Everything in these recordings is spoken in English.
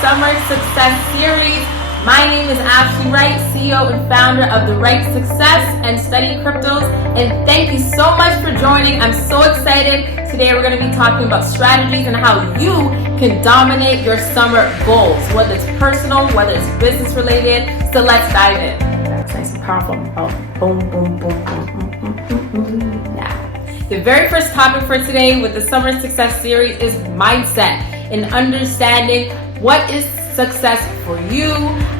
Summer Success Series. My name is Ashley Wright, CEO and founder of The Right Success and Study Cryptos. And thank you so much for joining. I'm so excited. Today we're going to be talking about strategies and how you can dominate your summer goals, whether it's personal, whether it's business related. So let's dive in. That's nice and powerful. Oh, boom, boom, boom, boom, boom, boom, boom. Yeah. The very first topic for today with the Summer Success Series is mindset and understanding what is success for you,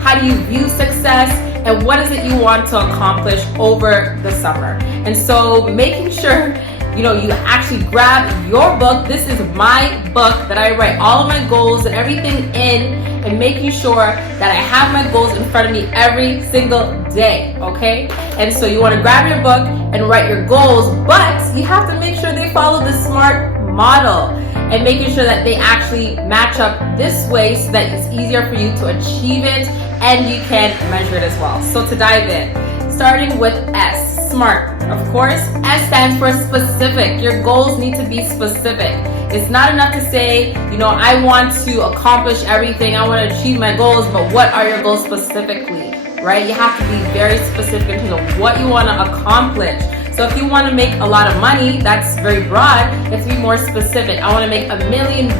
how do you view success, and what is it you want to accomplish over the summer. And so making sure you actually grab your book. This is my book that I write all of my goals and everything in, and making sure that I have my goals in front of me every single day, okay? And so you want to grab your book and write your goals, but you have to make sure they follow the SMART model and making sure that they actually match up this way so that it's easier for you to achieve it and you can measure it as well. So to dive in, starting with S, SMART. Of course, S stands for specific. Your goals need to be specific. It's not enough to say, I want to accomplish everything, I want to achieve my goals, but what are your goals specifically, right? You have to be very specific in terms of what you want to accomplish. So if you want to make a lot of money, that's very broad. You have to be more specific. I want to make $1 million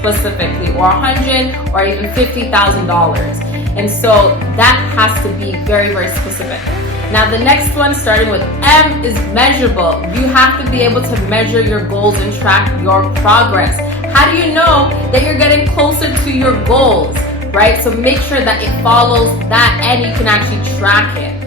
specifically, or 100, or even $50,000. And so that has to be very, very specific. Now the next one, starting with M, is measurable. You have to be able to measure your goals and track your progress. How do you know that you're getting closer to your goals, right? So make sure that it follows that and you can actually track it.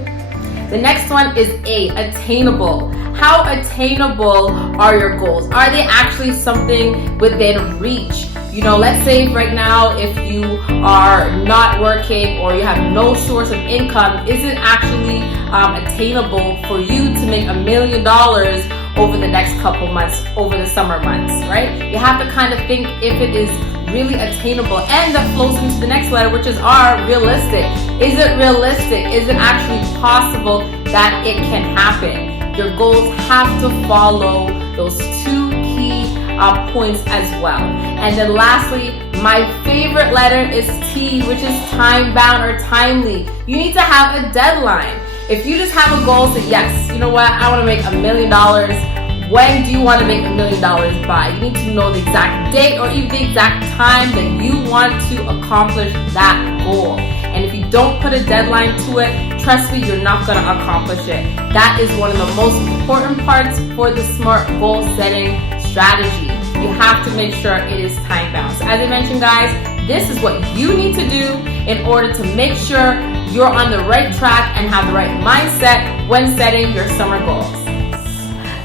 The next one is A, attainable. How attainable are your goals? Are they actually something within reach? Let's say right now, if you are not working or you have no source of income, is it actually attainable for you to make $1 million over the next couple months, over the summer months, right? You have to kind of think if it is really attainable, and that flows into the next letter, which is R, realistic. Is it realistic? Is it actually possible that it can happen? Your goals have to follow those two key points as well. And then lastly, my favorite letter is T, which is time bound or timely. You need to have a deadline. If you just have a goal, say, yes, you know what, I want to make $1 million. When do you want to make $1 million by? You need to know the exact date or even the exact time that you want to accomplish that goal. And if you don't put a deadline to it, trust me, you're not going to accomplish it. That is one of the most important parts for the SMART goal setting strategy. You have to make sure it is time bound. So as I mentioned, guys, this is what you need to do in order to make sure you're on the right track and have the right mindset when setting your summer goals.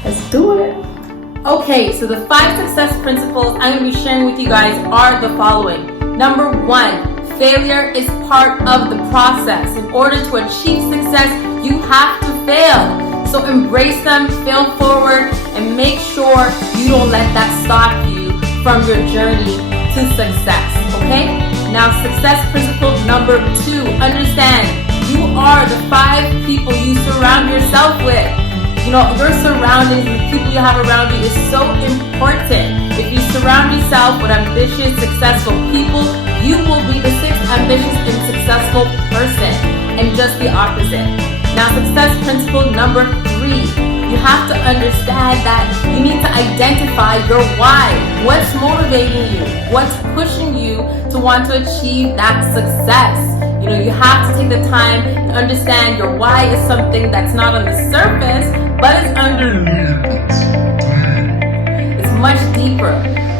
Let's do it. Okay, so the 5 success principles I'm going to be sharing with you guys are the following. Number 1, failure is part of the process. In order to achieve success, you have to fail. So embrace them, fail forward, and make sure you don't let that stop you from your journey to success, okay? Now, success principle number 2, understand you are the 5 people you surround yourself with. Your surroundings, the people you have around you is so important. If you surround yourself with ambitious, successful people, you will be the 6th ambitious and successful person, and just the opposite. Now, success principle number 3, you have to understand that you need to identify your why. What's motivating you? What's pushing you to want to achieve that success? You have to take the time to understand your why is something that's not on the surface, but it's underneath. It's much deeper,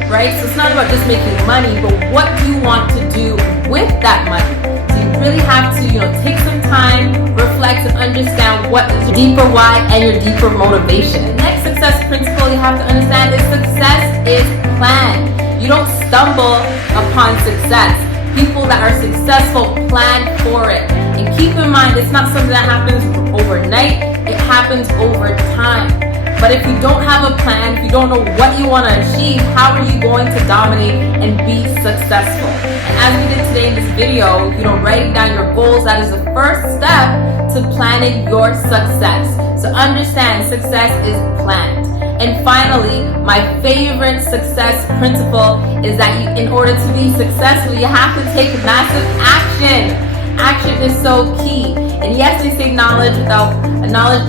right? So it's not about just making money, but what do you want to do with that money? So you really have to, take some time, reflect, and understand what is your deeper why and your deeper motivation. The next success principle you have to understand is success is planned. You don't stumble upon success. People that are successful plan for it. And keep in mind, it's not something that happens overnight, it happens over time. But if you don't have a plan, if you don't know what you want to achieve, how are you going to dominate and be successful? And as we did today in this video, writing down your goals, that is the first step to planning your success. So understand, success is planned. And finally, my favorite success principle is that in order to be successful, you have to take massive action. Action is so key. And yes, they say knowledge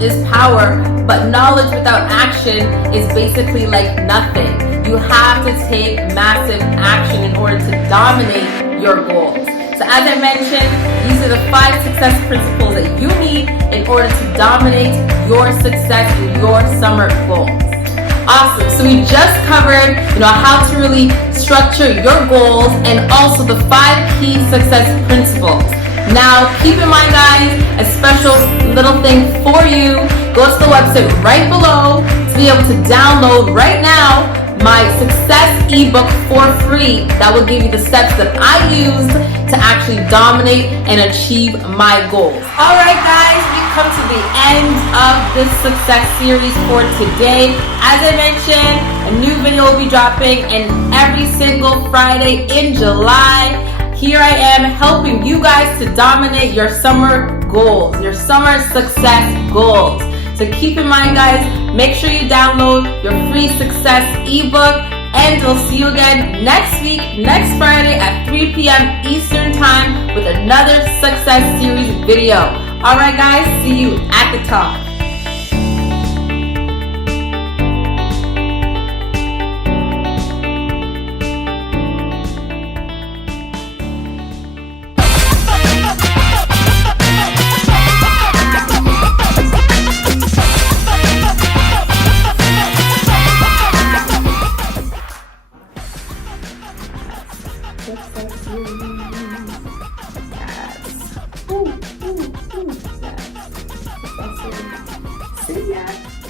is power, but knowledge without action is basically like nothing. You have to take massive action in order to dominate your goals. So as I mentioned, these are the 5 success principles that you need in order to dominate your success in your summer goals. Awesome. So we just covered, how to really structure your goals and also the 5 key success principles. Now, keep in mind, guys, a special little thing for you. Go to the website right below to be able to download right now my success ebook for free that will give you the steps that I used to actually dominate and achieve my goals. All right, guys, we come to the end of this success series for today. As I mentioned, a new video will be dropping every single Friday in July. Here I am helping you guys to dominate your summer goals, your summer success goals. So keep in mind, guys, make sure you download your free success ebook, and we'll see you again next week, next Friday at 3 p.m. Eastern Time with another success series video. All right, guys, see you at the top. Yes. See ya.